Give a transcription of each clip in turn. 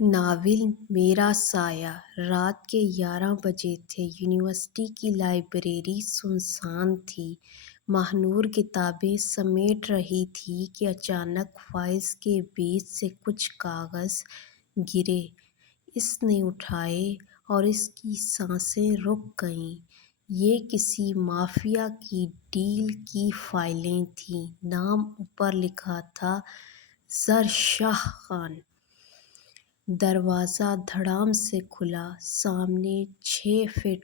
Novel میرا سایہ۔ رات کے 11 بجے تھے۔ یونیورسٹی کی لائبریری سنسان تھی۔ ماہنور کتابیں سمیٹ رہی تھی کہ اچانک فائلز کے بیچ سے کچھ کاغذ گرے۔ اس نے اٹھائے اور اس کی سانسیں رک گئیں۔ یہ کسی مافیا کی ڈیل کی فائلیں تھیں۔ نام اوپر لکھا تھا، ظہر شاہ خان۔ دروازہ دھڑام سے کھلا۔ سامنے 6 فٹ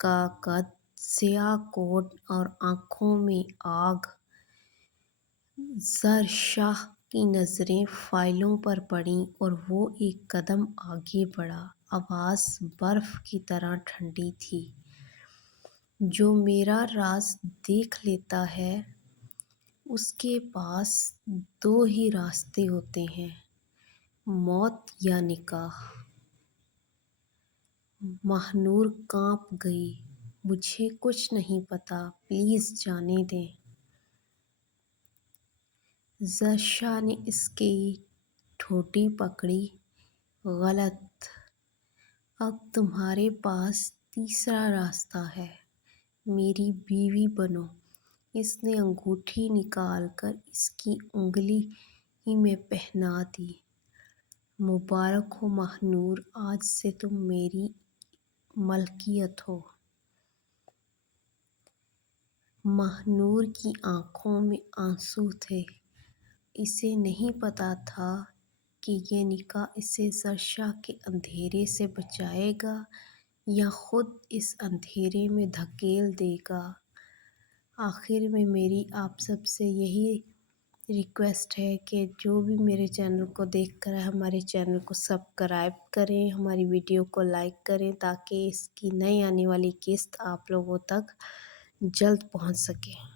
کا قد، سیاہ کوٹ اور آنکھوں میں آگ۔ ظہر شاہ کی نظریں فائلوں پر پڑیں اور وہ ایک قدم آگے بڑھا۔ آواز برف کی طرح ٹھنڈی تھی۔ جو میرا راز دیکھ لیتا ہے، اس کے پاس 2 ہی راستے ہوتے ہیں، موت یا نکاح۔ ماہنور کانپ گئی۔ مجھے کچھ نہیں پتا، پلیز جانے دیں۔ ظہر شاہ نے اس کی ٹھوڑی پکڑی۔ غلط۔ اب تمہارے پاس تیسرا راستہ ہے، میری بیوی بنو۔ اس نے انگوٹھی نکال کر اس کی انگلی میں پہنا دی۔ مبارک ہو ماہنور، آج سے تم میری ملکیت ہو۔ ماہنور کی آنکھوں میں آنسو تھے۔ اسے نہیں پتا تھا کہ یہ نکاح اسے ظہر شاہ کے اندھیرے سے بچائے گا یا خود اس اندھیرے میں دھکیل دے گا۔ آخر میں میری آپ سب سے یہی ریکویسٹ ہے کہ جو بھی میرے چینل کو دیکھ کر ہمارے چینل کو سبسکرائب کریں، ہماری ویڈیو کو لائک کریں تاکہ اس کی نئی آنے والی قسط آپ لوگوں تک جلد پہنچ سکے۔